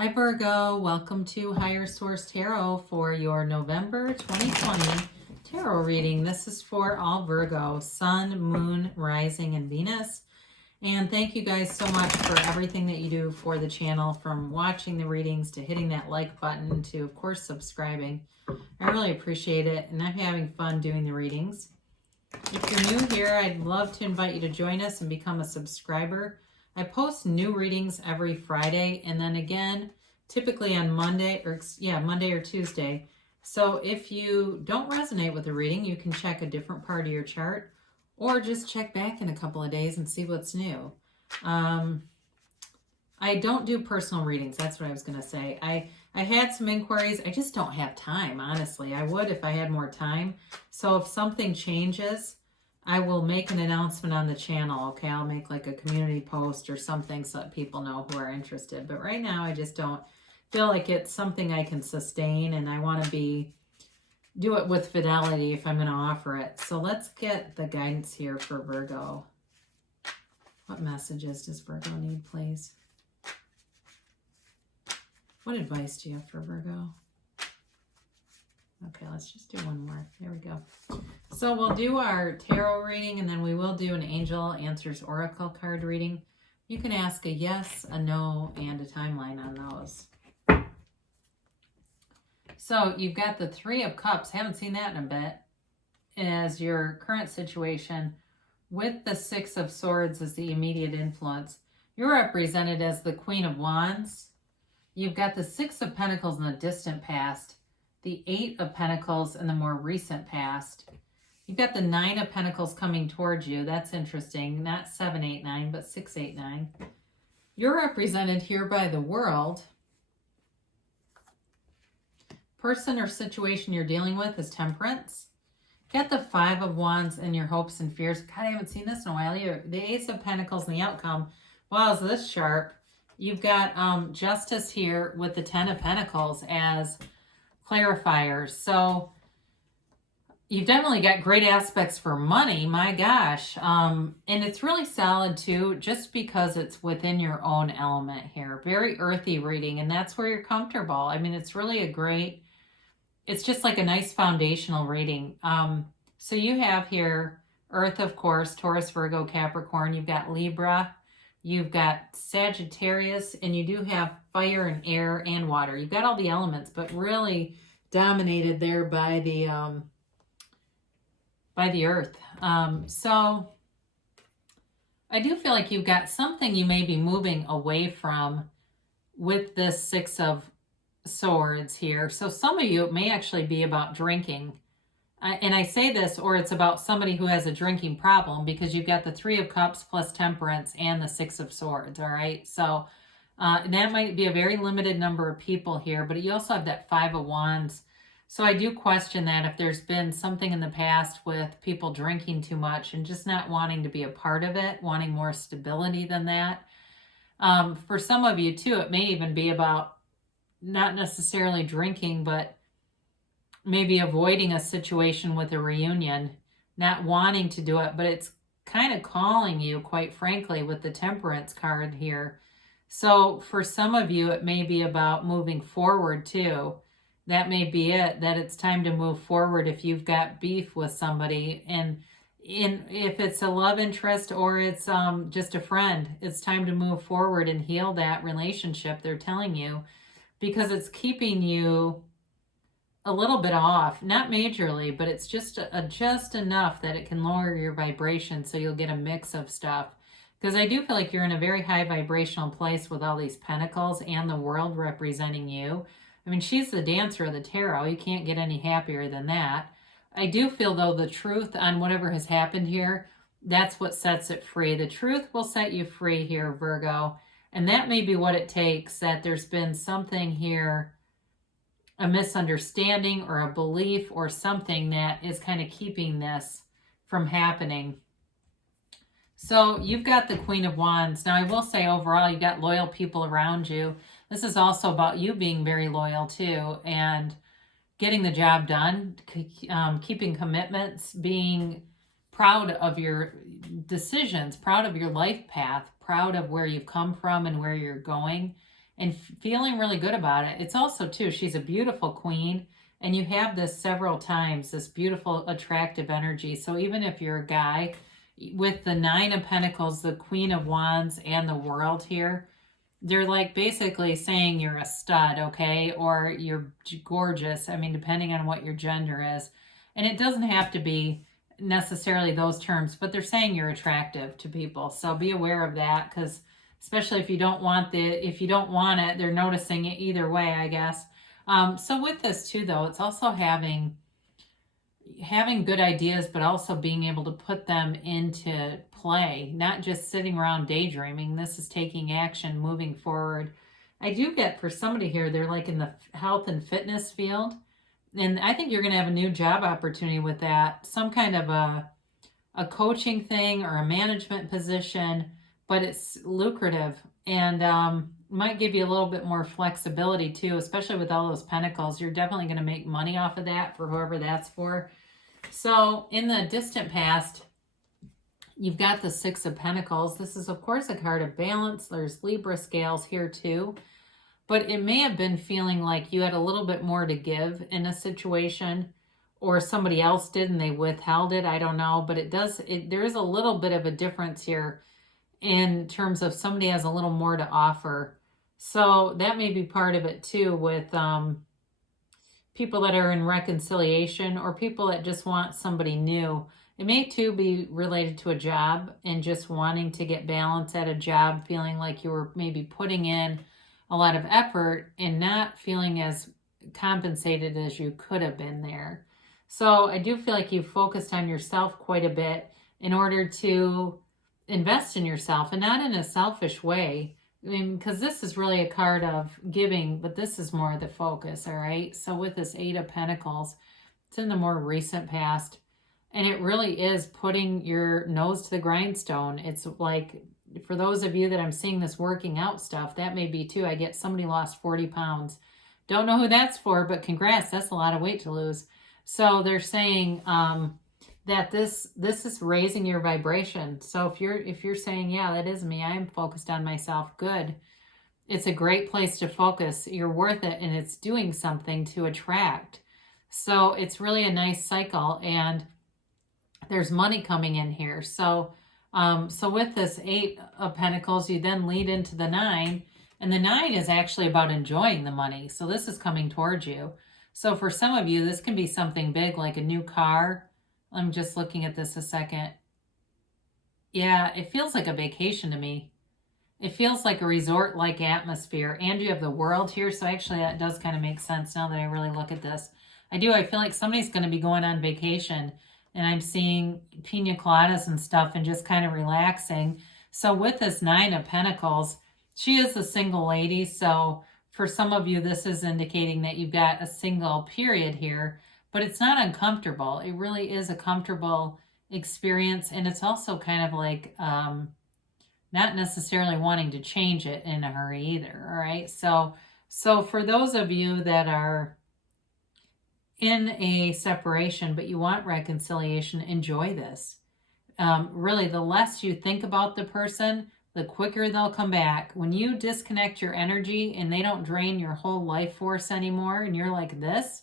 Hi Virgo, welcome to Higher Source Tarot for your November 2020 tarot reading. This is for all Virgo, Sun, Moon, Rising, and Venus. And thank you guys so much for everything that you do for the channel, from watching the readings to hitting that like button to, of course, subscribing. I really appreciate it, and I'm having fun doing the readings. If you're new here, I'd love to invite you to join us and become a subscriber. I post new readings every Friday, and then again, typically on Monday or Tuesday. So if you don't resonate with the reading, you can check a different part of your chart, or just check back in a couple of days and see what's new. I don't do personal readings. That's what I was going to say. I had some inquiries. I just don't have time, honestly. I would if I had more time. So if something changes, I will make an announcement on the channel, okay? I'll make like a community post or something so that people know who are interested. But right now, I just don't feel like it's something I can sustain, and I want to do it with fidelity if I'm going to offer it. So let's get the guidance here for Virgo. What messages does Virgo need, please? What advice do you have for Virgo? Okay, let's just do one more. There we go. So we'll do our tarot reading, and then we will do an Angel Answers Oracle card reading. You can ask a yes, a no, and a timeline on those. So you've got the Three of Cups. Haven't seen that in a bit. As your current situation, with the Six of Swords as the immediate influence. You're represented as the Queen of Wands. You've got the Six of Pentacles in the distant past, the Eight of Pentacles in the more recent past. You've got the Nine of Pentacles coming towards you. That's interesting. Not 7, 8, 9, but 6, 8, 9. You're represented here by the World. Person or situation you're dealing with is Temperance. Got the Five of Wands in your hopes and fears. God, I haven't seen this in a while either. The Ace of Pentacles and the outcome. Wow, is this sharp? You've got Justice here with the Ten of Pentacles as clarifiers. So you've definitely got great aspects for money, my gosh. And it's really solid too, just because it's within your own element here. Very earthy reading, and that's where you're comfortable. I mean, it's really it's just like a nice foundational reading. So you have here Earth, of course, Taurus, Virgo, Capricorn. You've got Libra. You've got Sagittarius, and you do have fire and air and water. You've got all the elements, but really dominated there by the earth. So I do feel like you've got something you may be moving away from with this Six of Swords here. So some of you, it may actually be about drinking. And I say this, or it's about somebody who has a drinking problem, because you've got the Three of Cups plus Temperance and the Six of Swords, all right? So that might be a very limited number of people here, but you also have that Five of Wands. So I do question that if there's been something in the past with people drinking too much and just not wanting to be a part of it, wanting more stability than that. For some of you too, it may even be about not necessarily drinking, but maybe avoiding a situation with a reunion, not wanting to do it, but it's kind of calling you, quite frankly, with the Temperance card here. So for some of you, it may be about moving forward too. That may be it, that it's time to move forward if you've got beef with somebody. And if it's a love interest or it's just a friend, it's time to move forward and heal that relationship, they're telling you, because it's keeping you a little bit off, not majorly, but it's just enough that it can lower your vibration, so you'll get a mix of stuff. Because I do feel like you're in a very high vibrational place with all these pentacles and the World representing you. I mean, she's the dancer of the tarot. You can't get any happier than that. I do feel, though, the truth on whatever has happened here, that's what sets it free. The truth will set you free here, Virgo. And that may be what it takes, that there's been something here, a misunderstanding or a belief or something that is kind of keeping this from happening. So you've got the Queen of Wands. Now, I will say overall, you've got loyal people around you. This is also about you being very loyal too, and getting the job done, keeping commitments, being proud of your decisions, proud of your life path, proud of where you've come from and where you're going. and feeling really good about it. It's also too, she's a beautiful queen, and you have this several times, this beautiful attractive energy. So even if you're a guy, with the Nine of Pentacles, the Queen of Wands, and the World here, they're like basically saying you're a stud, okay? Or you're gorgeous. I mean, depending on what your gender is. And it doesn't have to be necessarily those terms, but they're saying you're attractive to people. So be aware of that, because especially if you don't want it, they're noticing it either way, I guess. So with this too, though, it's also having good ideas, but also being able to put them into play, not just sitting around daydreaming. This is taking action, moving forward. I do get for somebody here, they're like in the health and fitness field. And I think you're going to have a new job opportunity with that. Some kind of a coaching thing or a management position, but it's lucrative and might give you a little bit more flexibility too, especially with all those pentacles. You're definitely going to make money off of that for whoever that's for. So in the distant past, you've got the Six of Pentacles. This is, of course, a card of balance. There's Libra scales here too. But it may have been feeling like you had a little bit more to give in a situation, or somebody else did and they withheld it. I don't know. But there is a little bit of a difference here in terms of somebody has a little more to offer. So that may be part of it too, with people that are in reconciliation, or people that just want somebody new. It may too be related to a job and just wanting to get balance at a job, feeling like you were maybe putting in a lot of effort and not feeling as compensated as you could have been there. So I do feel like you've focused on yourself quite a bit in order to invest in yourself, and not in a selfish way. I mean, because this is really a card of giving, but this is more the focus, all right? So with this Eight of Pentacles, it's in the more recent past, and it really is putting your nose to the grindstone. It's like, for those of you that I'm seeing this working out stuff, that may be too. I get somebody lost 40 pounds. Don't know who that's for, but congrats, that's a lot of weight to lose. So they're saying that this is raising your vibration. So if you're saying, yeah, that is me, I'm focused on myself, good. It's a great place to focus. You're worth it, and it's doing something to attract. So it's really a nice cycle, and there's money coming in here. So with this Eight of Pentacles, you then lead into the Nine, and the Nine is actually about enjoying the money. So this is coming towards you. So for some of you, this can be something big, like a new car. I'm just looking at this a second. Yeah, it feels like a vacation to me. It feels like a resort-like atmosphere. And you have the World here, so actually that does kind of make sense now that I really look at this. I feel like somebody's going to be going on vacation, and I'm seeing pina coladas and stuff and just kind of relaxing. So with this Nine of Pentacles, she is a single lady, so for some of you, this is indicating that you've got a single period here, but it's not uncomfortable. It really is a comfortable experience, and it's also kind of like not necessarily wanting to change it in a hurry either, all right? So for those of you that are in a separation, but you want reconciliation, enjoy this. Really, the less you think about the person, the quicker they'll come back. When you disconnect your energy and they don't drain your whole life force anymore, and you're like this,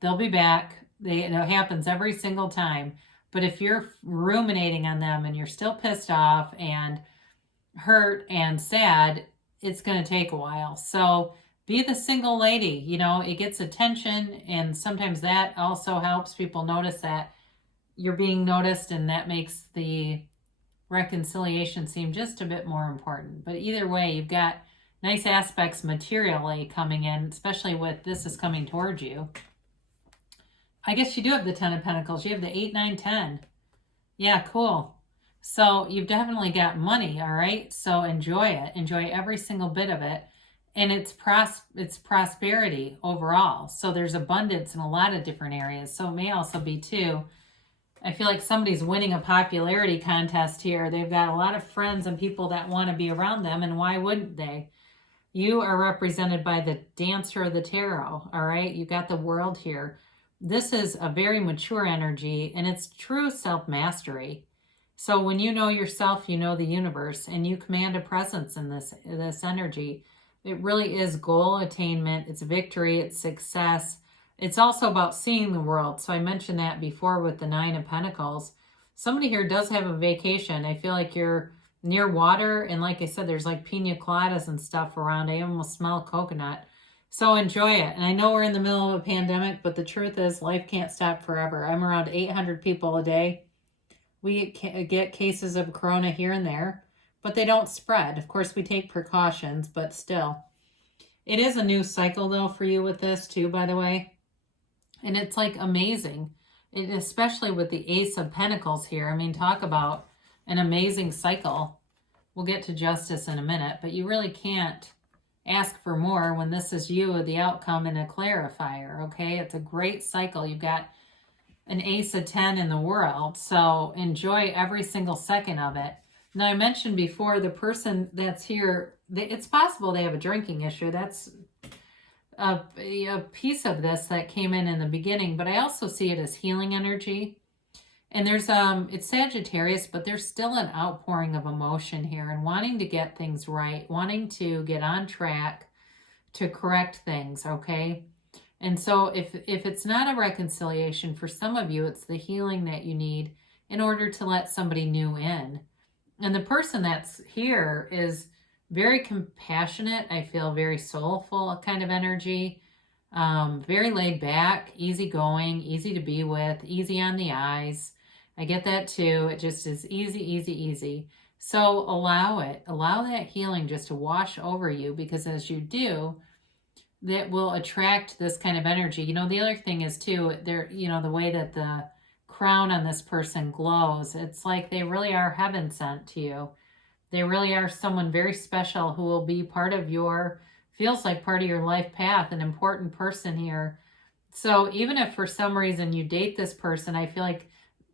they'll be back. It happens every single time. But if you're ruminating on them and you're still pissed off and hurt and sad, it's going to take a while. So be the single lady. It gets attention, and sometimes that also helps people notice that you're being noticed, and that makes the reconciliation seem just a bit more important. But either way, you've got nice aspects materially coming in, especially with this is coming towards you. I guess you do have the Ten of Pentacles. You have the 8, 9, 10. Yeah, cool. So you've definitely got money, all right? So enjoy it. Enjoy every single bit of it. And it's prosperity overall. So there's abundance in a lot of different areas. So it may also be too, I feel like somebody's winning a popularity contest here. They've got a lot of friends and people that want to be around them, and why wouldn't they? You are represented by the Dancer of the Tarot, all right? You got the World here. This is a very mature energy, and it's true self-mastery. So when you know yourself, you know the universe, and you command a presence in this energy. It really is goal attainment. It's victory. It's success. It's also about seeing the world. So I mentioned that before with the Nine of Pentacles. Somebody here does have a vacation. I feel like you're near water. And like I said, there's like pina coladas and stuff around. I almost smell coconut. So enjoy it. And I know we're in the middle of a pandemic, but the truth is life can't stop forever. I'm around 800 people a day. We get cases of corona here and there, but they don't spread. Of course, we take precautions, but still. It is a new cycle, though, for you with this, too, by the way. And it's, like, amazing. Especially with the Ace of Pentacles here. I mean, talk about an amazing cycle. We'll get to justice in a minute, but you really can't ask for more when this is you, the outcome, and a clarifier, okay? It's a great cycle. You've got an Ace of 10 in the world, so enjoy every single second of it. Now, I mentioned before, the person that's here, it's possible they have a drinking issue. That's a piece of this that came in the beginning, but I also see it as healing energy. And there's, it's Sagittarius, but there's still an outpouring of emotion here and wanting to get things right, wanting to get on track to correct things, okay? And so if it's not a reconciliation, for some of you, it's the healing that you need in order to let somebody new in. And the person that's here is very compassionate. I feel very soulful kind of energy. Very laid back, easygoing, easy to be with, easy on the eyes. I get that too. It just is easy, easy, easy. So allow it. Allow that healing just to wash over you, because as you do, that will attract this kind of energy. You know, the other thing is too, there, you know, the way that the crown on this person glows, it's like they really are heaven sent to you. They really are someone very special who will be part of your, feels like part of your life path, an important person here. So even if for some reason you date this person, I feel like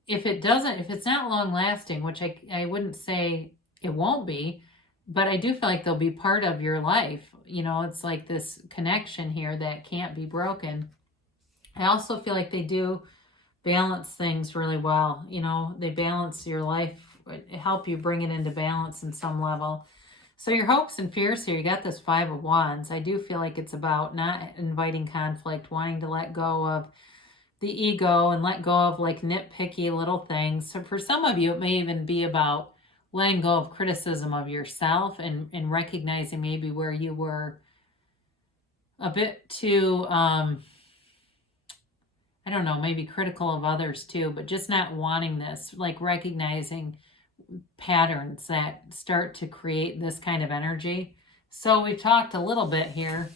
if it's not long lasting, which I wouldn't say it won't be, but I do feel like they'll be part of your life. You know, it's like this connection here that can't be broken. I also feel like they do balance things really well. You know, they balance your life, help you bring it into balance in some level. So your hopes and fears here, you got this Five of Wands. I do feel like it's about not inviting conflict, wanting to let go of the ego and let go of like nitpicky little things. So for some of you, it may even be about letting go of criticism of yourself and recognizing maybe where you were a bit too, I don't know, maybe critical of others too, but just not wanting this, like recognizing patterns that start to create this kind of energy. So we've talked a little bit here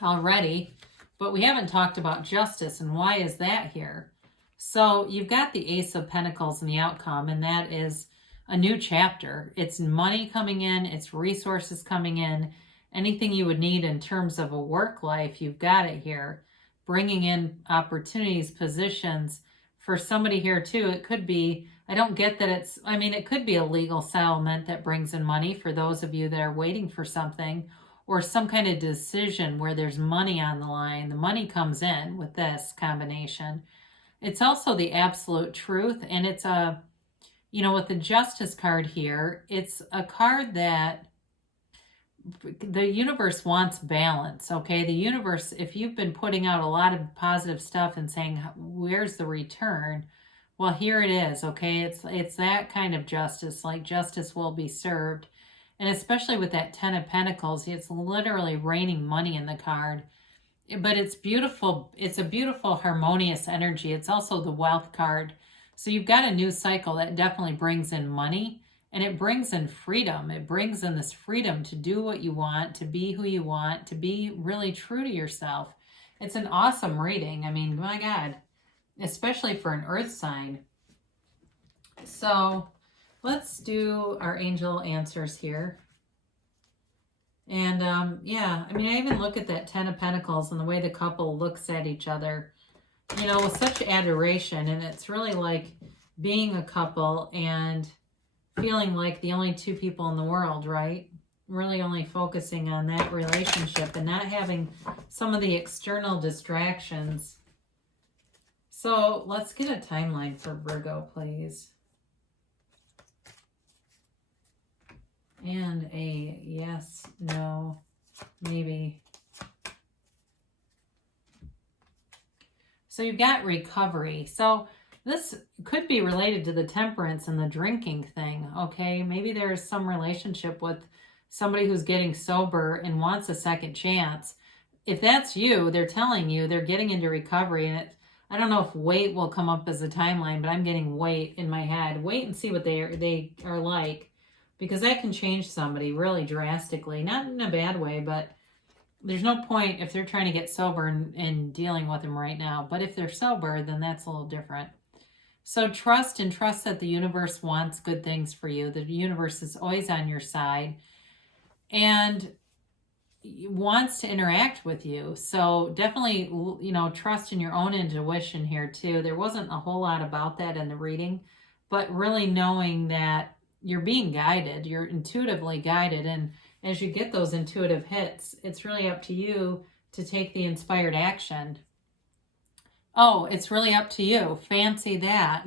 already, but we haven't talked about justice, and why is that here? So you've got the Ace of Pentacles and the outcome, and that is a new chapter. It's money coming in, it's resources coming in, anything you would need in terms of a work life, you've got it here. Bringing in opportunities, positions. For somebody here too, it could be, I don't get that it's, I mean, it could be a legal settlement that brings in money for those of you that are waiting for something, or some kind of decision where there's money on the line. The money comes in with this combination. It's also the absolute truth, and it's a, you know, with the Justice card here, it's a card that the universe wants balance, okay? The universe, if you've been putting out a lot of positive stuff and saying, where's the return? Well, here it is, okay? It's that kind of justice, like justice will be served. And especially with that Ten of Pentacles, it's literally raining money in the card. But it's beautiful. It's a beautiful, harmonious energy. It's also the Wealth card. So you've got a new cycle that definitely brings in money, and it brings in freedom. It brings in this freedom to do what you want, to be who you want, to be really true to yourself. It's an awesome reading. I mean, my God, especially for an earth sign. So let's do our angel answers here. And yeah, I mean, I even look at that Ten of Pentacles and the way the couple looks at each other, you know, with such adoration. And it's really like being a couple and feeling like the only two people in the world, right? Really only focusing on that relationship and not having some of the external distractions. So let's get a timeline for Virgo, please. And a yes, no, maybe. So you've got recovery. So this could be related to the temperance and the drinking thing, okay? Maybe there's some relationship with somebody who's getting sober and wants a second chance. If that's you, they're telling you they're getting into recovery, and I don't know if weight will come up as a timeline, but I'm getting weight in my head. Wait and see what they are like, because that can change somebody really drastically. Not in a bad way, but there's no point if they're trying to get sober and dealing with them right now. But if they're sober, then that's a little different. So trust that the universe wants good things for you. The universe is always on your side and wants to interact with you. So definitely, trust in your own intuition here too. There wasn't a whole lot about that in the reading, but really knowing that you're being guided, you're intuitively guided. And as you get those intuitive hits, it's really up to you to take the inspired action. Oh, it's really up to you. Fancy that.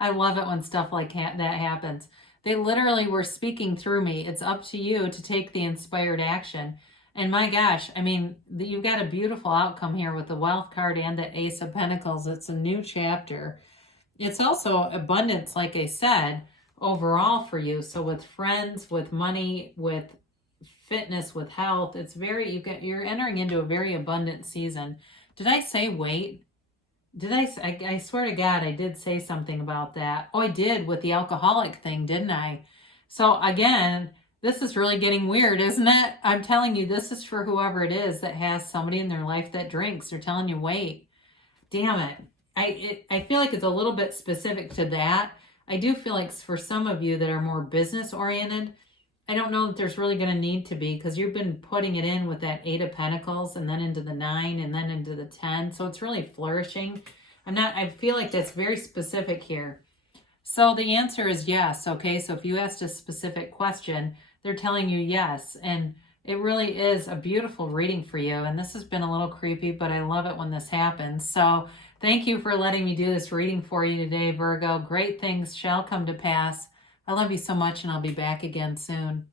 I love it when stuff like that happens. They literally were speaking through me. It's up to you to take the inspired action. And my gosh, I mean, you've got a beautiful outcome here with the Wealth card and the Ace of Pentacles. It's a new chapter. It's also abundance, like I said, overall for you. So with friends, with money, with fitness, with health, it's very, you're entering into a very abundant season. Did I say weight? Did I swear to God, I did say something about that. Oh, I did with the alcoholic thing, didn't I? So again, this is really getting weird, isn't it? I'm telling you, this is for whoever it is that has somebody in their life that drinks. They're telling you, wait, damn it. I feel like it's a little bit specific to that. I do feel like for some of you that are more business oriented, I don't know that there's really going to need to be, because you've been putting it in with that 8 of Pentacles and then into the 9 and then into the 10. So it's really flourishing. I feel like that's very specific here. So the answer is yes. Okay. So if you asked a specific question, they're telling you yes. And it really is a beautiful reading for you. And this has been a little creepy, but I love it when this happens. So thank you for letting me do this reading for you today, Virgo. Great things shall come to pass. I love you so much, and I'll be back again soon.